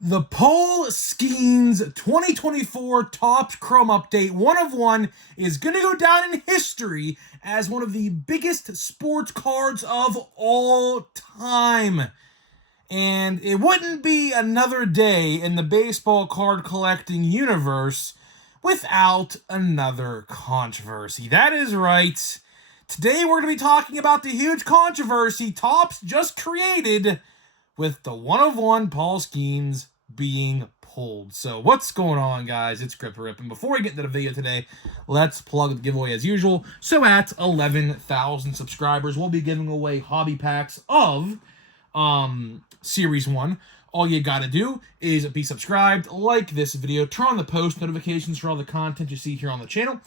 The Paul Skenes 2024 Topps Chrome Update 1 of 1 is going to go down in history as one of the biggest sports cards of all time. And it wouldn't be another day in the baseball card collecting universe without another controversy. That is right. Today we're going to be talking about the huge controversy Topps just created with the 1 of 1 Paul Skenes being pulled. So what's going on, guys? It's Gripper Rip. And before we get into the video today, let's plug the giveaway as usual. So at 11,000 subscribers, we'll be giving away hobby packs of Series 1. All you gotta do is be subscribed, like this video, turn on the post notifications for all the content you see here on the channel.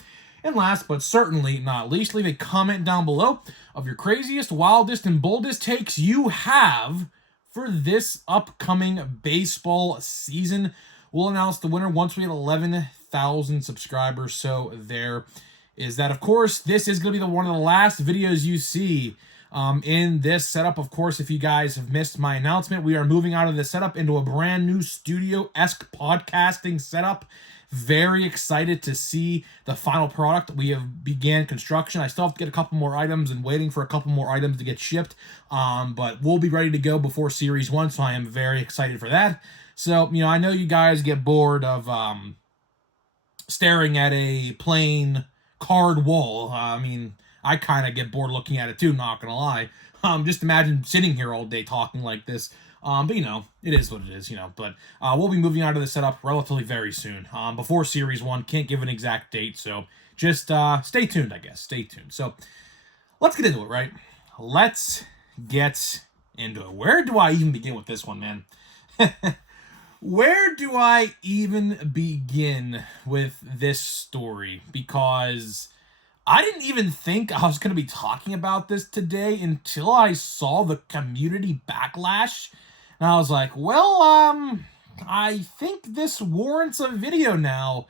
And last but certainly not least, leave a comment down below of your craziest, wildest, and boldest takes you have for this upcoming baseball season. We'll announce the winner once we hit 11,000 subscribers. So there is that. Of course, this is going to be one of the last videos you see in this setup. Of course, if you guys have missed my announcement, we are moving out of this setup into a brand new studio-esque podcasting setup. Very excited to see the final product. We have began construction. I still have to get a couple more items and waiting for a couple more items to get shipped. But we'll be ready to go before Series 1, so I am very excited for that. So, I know you guys get bored of staring at a plain card wall. I kind of get bored looking at it too, not gonna lie. Just imagine sitting here all day talking like this. But it is what it is, But we'll be moving out of the setup relatively very soon. Before Series 1, can't give an exact date, so just stay tuned, I guess. Stay tuned. So let's get into it, right? Let's get into it. Where do I even begin with this one, man? Where do I even begin with this story? Because I didn't even think I was going to be talking about this today until I saw the community backlash. And I was like, well, I think this warrants a video now.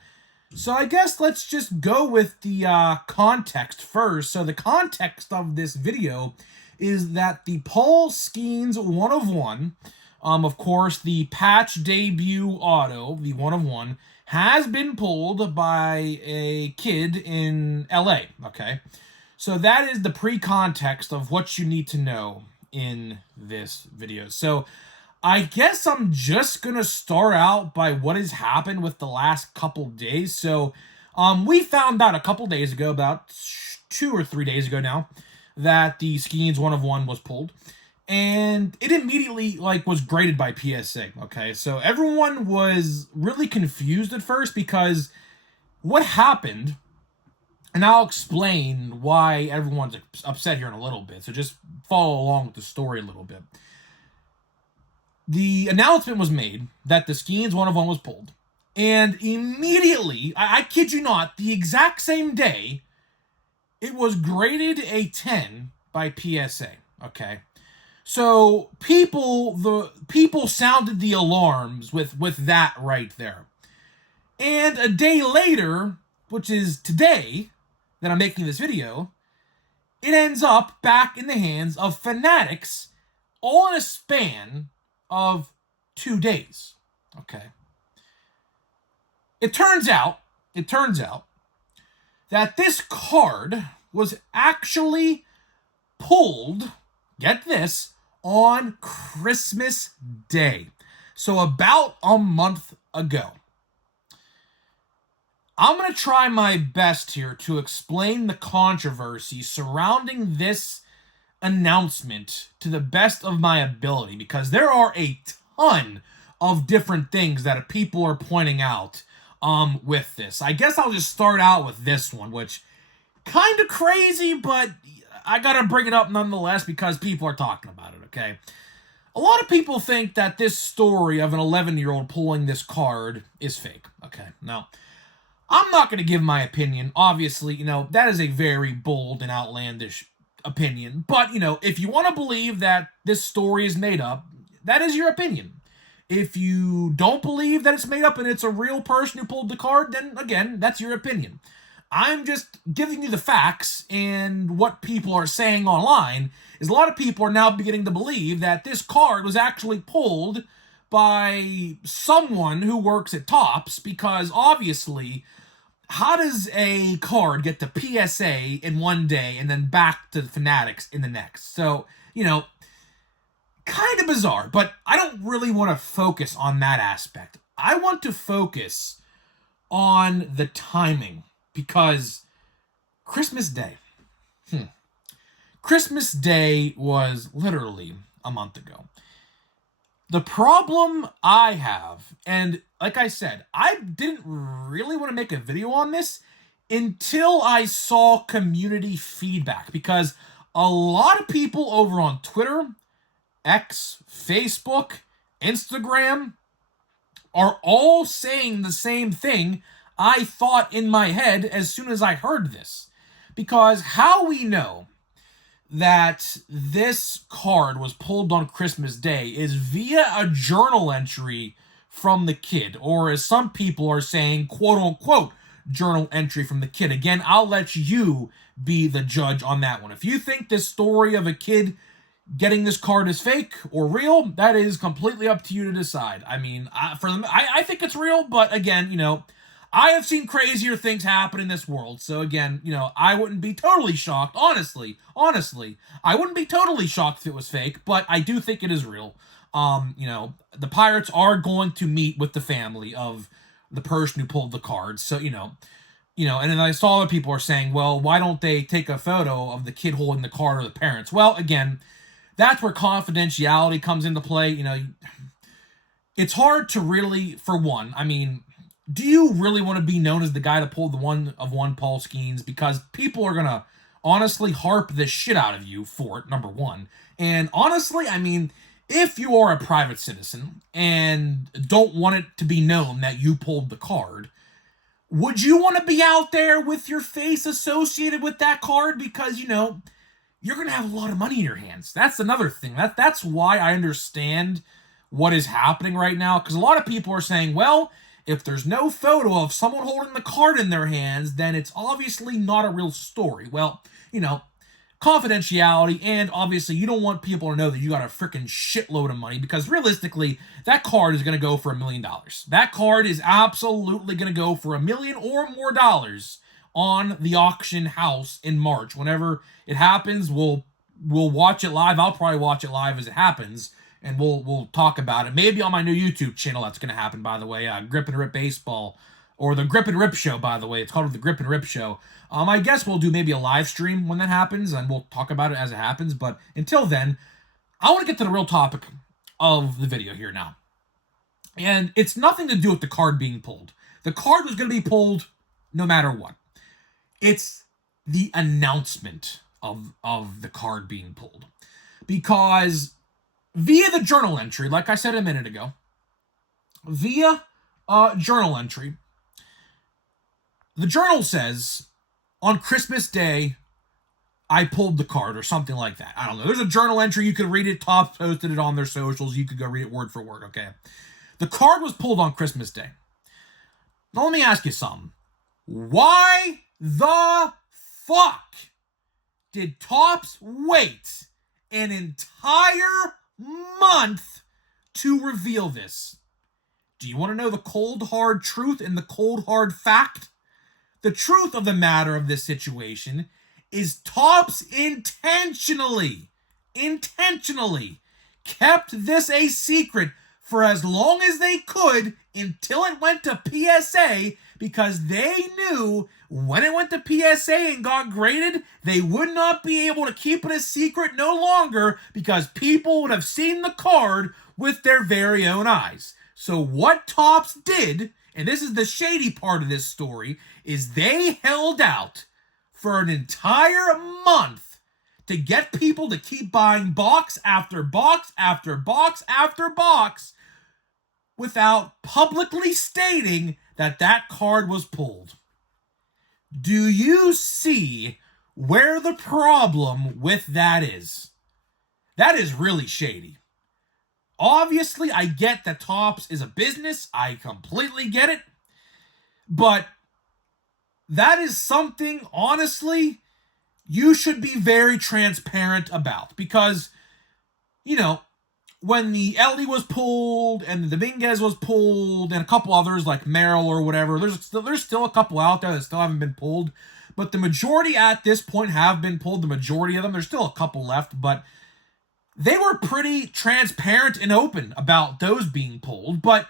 So I guess let's just go with the context first. So the context of this video is that the Paul Skenes 1 of 1, of course, the patch debut auto, the 1 of 1, has been pulled by a kid in LA, okay? So that is the pre-context of what you need to know in this video. So I guess I'm just going to start out by what has happened with the last couple days. So we found out a couple days ago, about 2 or 3 days ago now, that the Skenes 1 of 1 was pulled. And it immediately was graded by PSA, okay? So everyone was really confused at first because what happened, and I'll explain why everyone's upset here in a little bit, so just follow along with the story a little bit. The announcement was made that the Skenes 1 of 1 was pulled, and immediately, I kid you not, the exact same day, it was graded a 10 by PSA, okay? So people sounded the alarms with that right there. And a day later, which is today that I'm making this video, it ends up back in the hands of fanatics all in a span of 2 days. Okay. It turns out that this card was actually pulled, get this, on Christmas Day. So about a month ago. I'm going to try my best here to explain the controversy surrounding this announcement to the best of my ability, because there are a ton of different things that people are pointing out with this. I guess I'll just start out with this one, which kind of crazy, but I gotta bring it up nonetheless because people are talking about it, okay? A lot of people think that this story of an 11-year-old pulling this card is fake, okay? Now, I'm not gonna give my opinion. Obviously, that is a very bold and outlandish opinion. But, if you want to believe that this story is made up, that is your opinion. If you don't believe that it's made up and it's a real person who pulled the card, then, again, that's your opinion. I'm just giving you the facts, and what people are saying online is a lot of people are now beginning to believe that this card was actually pulled by someone who works at Topps, because obviously, how does a card get to PSA in one day and then back to the Fanatics in the next? So, kind of bizarre, but I don't really want to focus on that aspect. I want to focus on the timing, because Christmas Day. Christmas Day was literally a month ago. The problem I have, and like I said, I didn't really want to make a video on this until I saw community feedback, because a lot of people over on Twitter, X, Facebook, Instagram are all saying the same thing I thought in my head as soon as I heard this. Because how we know that this card was pulled on Christmas Day is via a journal entry from the kid, or as some people are saying, quote-unquote, journal entry from the kid. Again, I'll let you be the judge on that one. If you think this story of a kid getting this card is fake or real, that is completely up to you to decide. I mean, I think it's real, but again, I have seen crazier things happen in this world. So again, I wouldn't be totally shocked. Honestly, I wouldn't be totally shocked if it was fake, but I do think it is real. The Pirates are going to meet with the family of the person who pulled the card. So, and then I saw other people are saying, well, why don't they take a photo of the kid holding the card or the parents? Well, again, that's where confidentiality comes into play. It's hard to really, for one, I mean, do you really want to be known as the guy that pulled the one Paul Skenes? Because people are going to honestly harp the shit out of you for it, number one. And honestly, I mean, if you are a private citizen and don't want it to be known that you pulled the card, would you want to be out there with your face associated with that card? Because, you're going to have a lot of money in your hands. That's another thing. That's why I understand what is happening right now. Because a lot of people are saying, well, if there's no photo of someone holding the card in their hands, then it's obviously not a real story. Well, confidentiality, and obviously you don't want people to know that you got a freaking shitload of money, because realistically, that card is going to go for $1 million. That card is absolutely going to go for $1 million or more on the auction house in March. Whenever it happens, we'll watch it live. I'll probably watch it live as it happens, and we'll talk about it. Maybe on my new YouTube channel that's going to happen, by the way, Grip and Rip Baseball, or the Grip and Rip Show, by the way. It's called the Grip and Rip Show. I guess we'll do maybe a live stream when that happens, and we'll talk about it as it happens. But until then, I want to get to the real topic of the video here now. And it's nothing to do with the card being pulled. The card was going to be pulled no matter what. It's the announcement of the card being pulled. Because via the journal entry, like I said a minute ago, via journal entry, the journal says, on Christmas Day, I pulled the card, or something like that. I don't know. There's a journal entry. You could read it. Topps posted it on their socials. You could go read it word for word, okay? The card was pulled on Christmas Day. Now, let me ask you something. Why the fuck did Topps wait an entire month to reveal this? Do you want to know the cold, hard truth and the cold, hard fact? The truth of the matter of this situation is Topps intentionally kept this a secret for as long as they could until it went to PSA, because they knew when it went to PSA and got graded, they would not be able to keep it a secret no longer, because people would have seen the card with their very own eyes. So what Topps did, and this is the shady part of this story, is they held out for an entire month to get people to keep buying box after box after box after box without publicly stating that that card was pulled. Do you see where the problem with that is? That is really shady. Obviously, I get that Topps is a business. I completely get it. But that is something, honestly, you should be very transparent about. Because, when the Ellie was pulled and the Dominguez was pulled and a couple others like Merrill or whatever, there's still a couple out there that still haven't been pulled. But the majority at this point have been pulled. The majority of them. There's still a couple left, but they were pretty transparent and open about those being pulled. But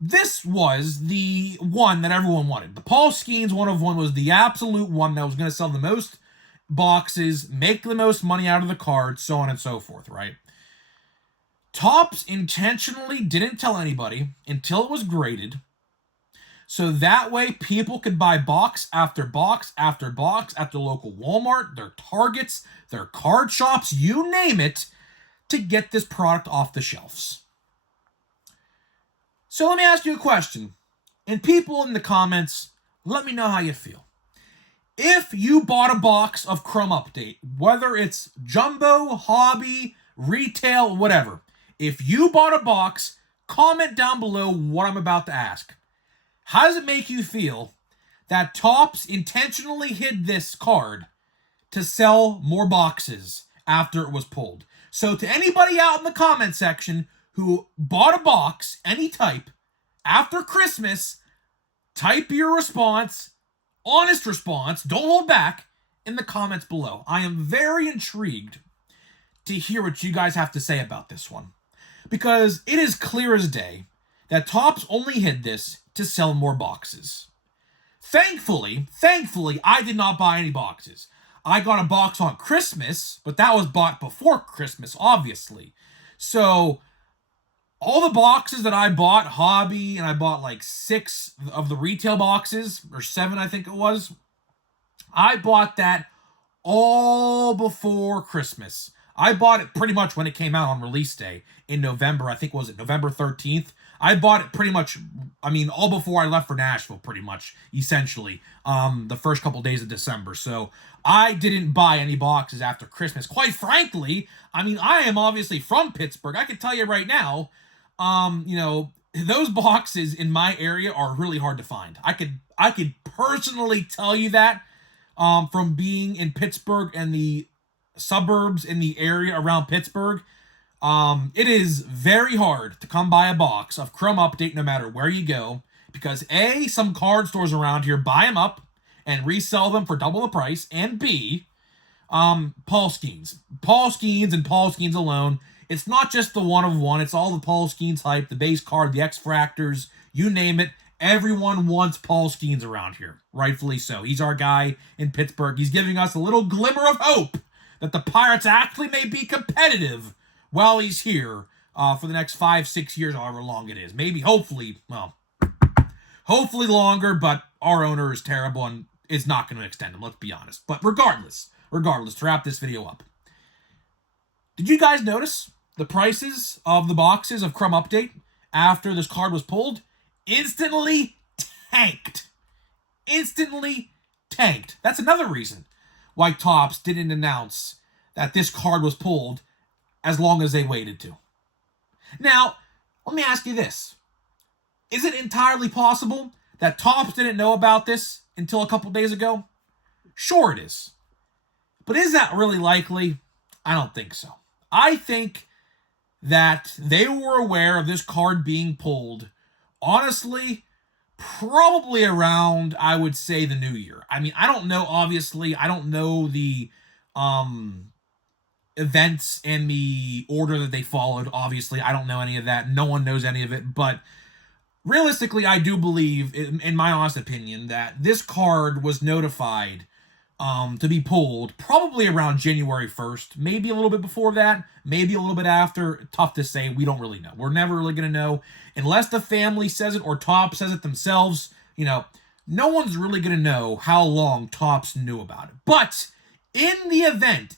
this was the one that everyone wanted. The Paul Skenes 1/1 was the absolute one that was going to sell the most boxes, make the most money out of the card, so on and so forth, right? Topps intentionally didn't tell anybody until it was graded, so that way people could buy box after box after box at their local Walmart, their Targets, their card shops, you name it, to get this product off the shelves. So let me ask you a question. And people in the comments, let me know how you feel. If you bought a box of Chrome Update, whether it's jumbo, hobby, retail, whatever, if you bought a box, comment down below what I'm about to ask. How does it make you feel that Topps intentionally hid this card to sell more boxes after it was pulled? So to anybody out in the comment section who bought a box, any type, after Christmas, type your response, honest response, don't hold back, in the comments below. I am very intrigued to hear what you guys have to say about this one, because it is clear as day that Topps only hid this to sell more boxes. Thankfully, I did not buy any boxes. I got a box on Christmas, but that was bought before Christmas, obviously. So all the boxes that I bought, hobby, and I bought like 6 of the retail boxes, or 7 I think it was, I bought that all before Christmas. I bought it pretty much when it came out on release day in November. I think, was it November 13th? I bought it pretty much, all before I left for Nashville, pretty much, essentially, the first couple days of December. So I didn't buy any boxes after Christmas. Quite frankly, I am obviously from Pittsburgh. I can tell you right now, those boxes in my area are really hard to find. I could personally tell you that, from being in Pittsburgh and the suburbs in the area around Pittsburgh. It is very hard to come by a box of Chrome Update no matter where you go, because A, some card stores around here buy them up and resell them for double the price, and B, Paul Skenes and Paul Skenes alone. It's not just the 1/1, it's all the Paul Skenes hype, the base card, the X-Fractors, you name it. Everyone wants Paul Skenes around here, rightfully so. He's our guy in Pittsburgh. He's giving us a little glimmer of hope that the Pirates actually may be competitive while he's here for the next 5-6 years, however long it is. Maybe, hopefully longer, but our owner is terrible and is not going to extend him, let's be honest. But regardless, to wrap this video up, did you guys notice the prices of the boxes of Chrome Update after this card was pulled? Instantly tanked. That's another reason why Topps didn't announce that this card was pulled as long as they waited to. Now, let me ask you this. Is it entirely possible that Topps didn't know about this until a couple days ago? Sure it is. But is that really likely? I don't think so. I think that they were aware of this card being pulled, honestly, probably around, I would say, the new year. I don't know, obviously. I don't know the events and the order that they followed. Obviously, I don't know any of that. No one knows any of it. But realistically, I do believe, in my honest opinion, that this card was notified to be pulled probably around January 1st. Maybe a little bit before that. Maybe a little bit after. Tough to say. We don't really know. We're never really going to know. Unless the family says it or Topps says it themselves, no one's really going to know how long Topps knew about it. But in the event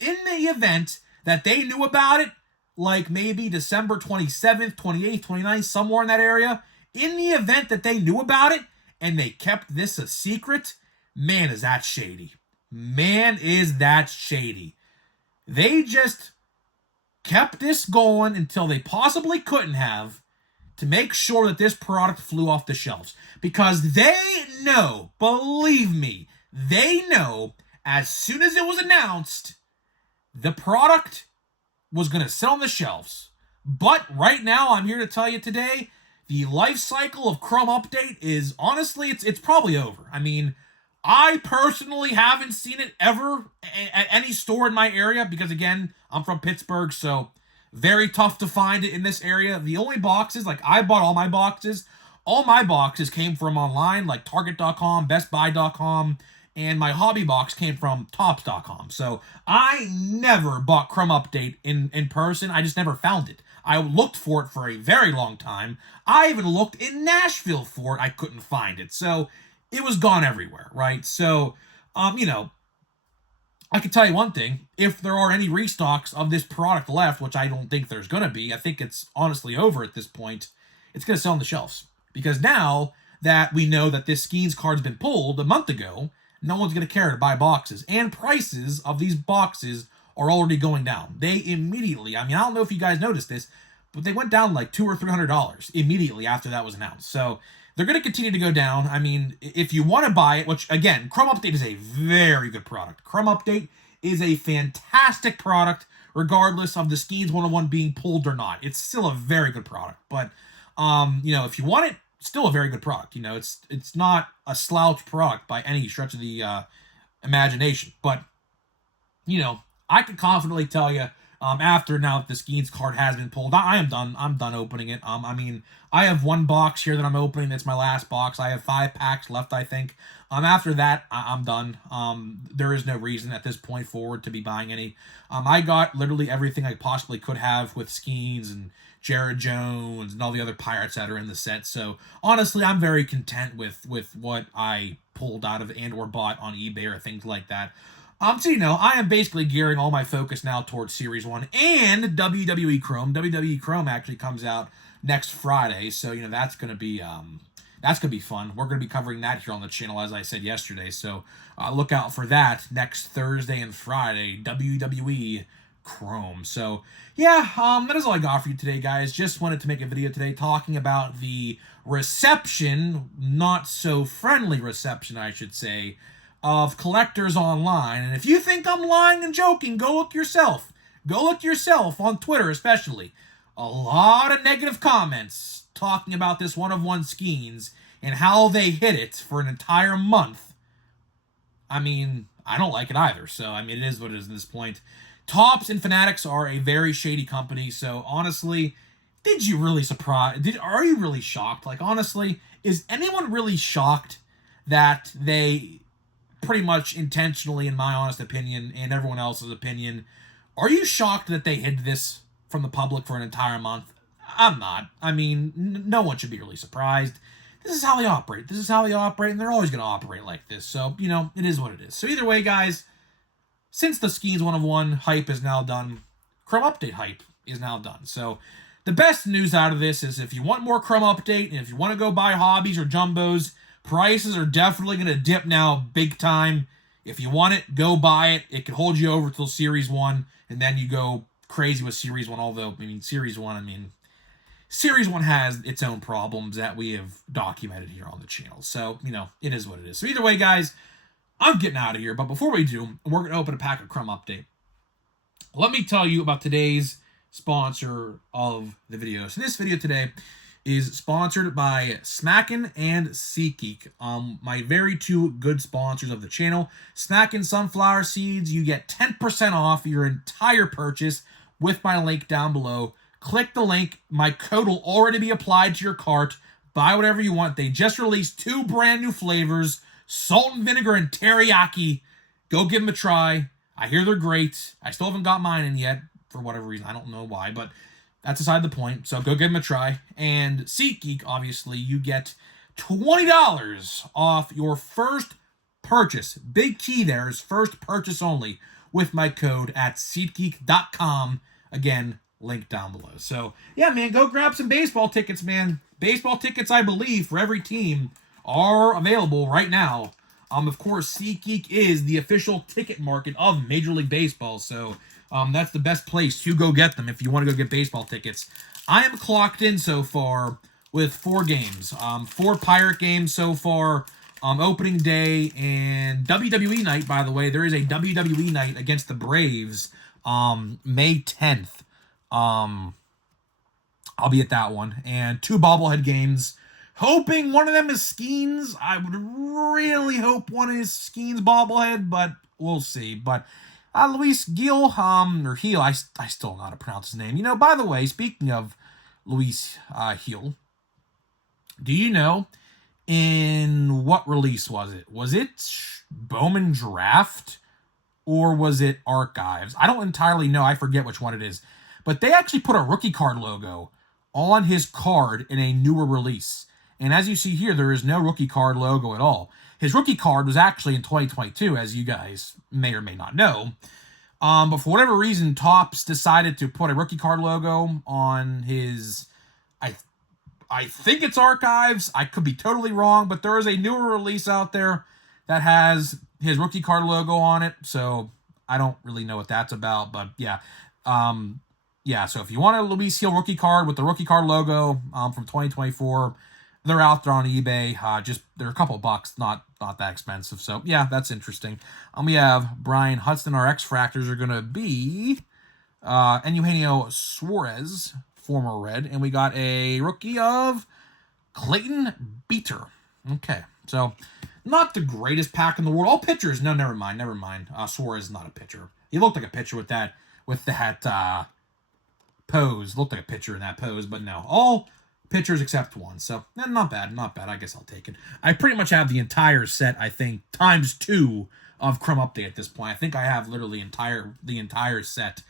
that they knew about it, like maybe December 27th, 28th, 29th, somewhere in that area, in the event that they knew about it and they kept this a secret, man, is that shady. They just kept this going until they possibly couldn't have, to make sure that this product flew off the shelves. Because they know, believe me, they know as soon as it was announced, the product was going to sit on the shelves. But right now, I'm here to tell you today, the life cycle of Chrome Update is honestly, it's probably over. I mean, I personally haven't seen it ever at any store in my area because, again, I'm from Pittsburgh, so very tough to find it in this area. The only boxes, like I bought all my boxes came from online, like Target.com, BestBuy.com, and my hobby box came from Tops.com. So I never bought Chrome Update in person. I just never found it. I looked for it for a very long time. I even looked in Nashville for it. I couldn't find it. So it was gone everywhere, right? So, you know, I can tell you one thing. If there are any restocks of this product left, which I don't think there's going to be, I think it's honestly over at this point, it's going to sell on the shelves. Because now that we know that this Skenes card's been pulled a month ago, no one's going to care to buy boxes. And prices of these boxes are already going down. They immediately, I mean, I don't know if you guys noticed this, but they went down like $200 or $300 immediately after that was announced. So they're going to continue to go down. I mean, if you want to buy it, which again, Chrome Update is a very good product. Chrome Update is a fantastic product, regardless of the Skenes 101 being pulled or not. It's still a very good product. But you know, if you want it, still a very good product. You know, it's not a slouch product by any stretch of the imagination. But you know, I can confidently tell you, after now that the Skenes card has been pulled, I am done. I'm done opening it. I mean, I have one box here that I'm opening. It's my last box. I have 5 packs left, I think. After that, I'm done. There is no reason at this point forward to be buying any. I got literally everything I possibly could have with Skenes and Jared Jones and all the other Pirates that are in the set. So honestly, I'm very content with what I pulled out of and or bought on eBay or things like that. So, you know, I am basically gearing all my focus now towards Series 1 and WWE Chrome. WWE Chrome actually comes out next Friday, so, you know, that's going to be fun. We're going to be covering that here on the channel, as I said yesterday, so look out for that next Thursday and Friday, WWE Chrome. So, yeah, that is all I got for you today, guys. Just wanted to make a video today talking about the reception, not so friendly reception, I should say, of collectors online. And if you think I'm lying and joking, go look yourself. Go look yourself on Twitter, especially. A lot of negative comments talking about this one-of-one Skenes and how they hit it for an entire month. I mean, I don't like it either. So, I mean, it is what it is at this point. Topps and Fanatics are a very shady company. So, honestly, are you really shocked? Like, honestly, is anyone really shocked that they pretty much intentionally, in my honest opinion, and everyone else's opinion, are you shocked that they hid this from the public for an entire month? I'm not. I mean, no one should be really surprised. This is how they operate. And they're always going to operate like this. So, you know, it is what it is. So either way, guys, since the Skenes 101 hype is now done, Chrome Update hype is now done. So the best news out of this is if you want more Chrome Update, and if you want to go buy hobbies or jumbos, prices are definitely going to dip now big time. If you want it, go buy it. It can hold you over till Series 1, and then you go crazy with Series 1, although, Series 1 has its own problems that we have documented here on the channel. So, you know, it is what it is. So either way, guys, I'm getting out of here. But before we do, we're going to open a pack of Chrome Update. Let me tell you about today's sponsor of the video. So this video today is sponsored by Smackin' and SeatGeek, my very two good sponsors of the channel. Smackin' Sunflower Seeds, you get 10% off your entire purchase with my link down below. Click the link. My code will already be applied to your cart. Buy whatever you want. They just released 2 brand new flavors, salt and vinegar and teriyaki. Go give them a try. I hear they're great. I still haven't got mine in yet for whatever reason. I don't know why, but that's aside the point. So go give them a try. And SeatGeek, obviously, you get $20 off your first purchase. Big key there is first purchase only with my code at SeatGeek.com. Again, link down below. So, yeah, man, go grab some baseball tickets, man. Baseball tickets, I believe, for every team are available right now. Of course, SeatGeek is the official ticket market of Major League Baseball, so that's the best place to go get them if you want to go get baseball tickets. I am clocked in so far with 4 games. 4 Pirate games so far. Opening day and WWE night, by the way. There is a WWE night against the Braves May 10th. I'll be at that one. And 2 bobblehead games. Hoping one of them is Skenes. I would really hope one is Skenes bobblehead, but we'll see. But Luis Gil, or Heel, I still don't know how to pronounce his name. You know, by the way, speaking of Luis Heel, do you know in what release was it? Was it Bowman Draft or was it Archives? I don't entirely know. I forget which one it is. But they actually put a rookie card logo on his card in a newer release. And as you see here, there is no rookie card logo at all. His rookie card was actually in 2022, as you guys may or may not know. But for whatever reason, Topps decided to put a rookie card logo on his, I think it's Archives. I could be totally wrong, but there is a newer release out there that has his rookie card logo on it. So I don't really know what that's about, but yeah. Yeah, so if you want a Luis Heel rookie card with the rookie card logo from 2024, they're out there on eBay. They're a couple bucks, not that expensive. So yeah, that's interesting. We have Brian Hudson. Our X Fractors are gonna be Eugenio Suarez, former Red, and we got a rookie of Clayton Beeter. Okay, so not the greatest pack in the world. All pitchers. No, never mind. Suarez is not a pitcher. He looked like a pitcher with that pose. Looked like a pitcher in that pose, but no. All pitchers except one. So, not bad. I guess I'll take it. I pretty much have the entire set, I think, times 2 of Chrome Update at this point. I think I have literally the entire set,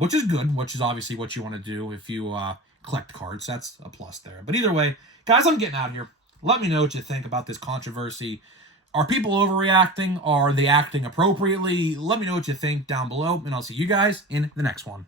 which is good, which is obviously what you want to do if you collect cards. That's a plus there. But either way, guys, I'm getting out of here. Let me know what you think about this controversy. Are people overreacting? Are they acting appropriately? Let me know what you think down below, and I'll see you guys in the next one.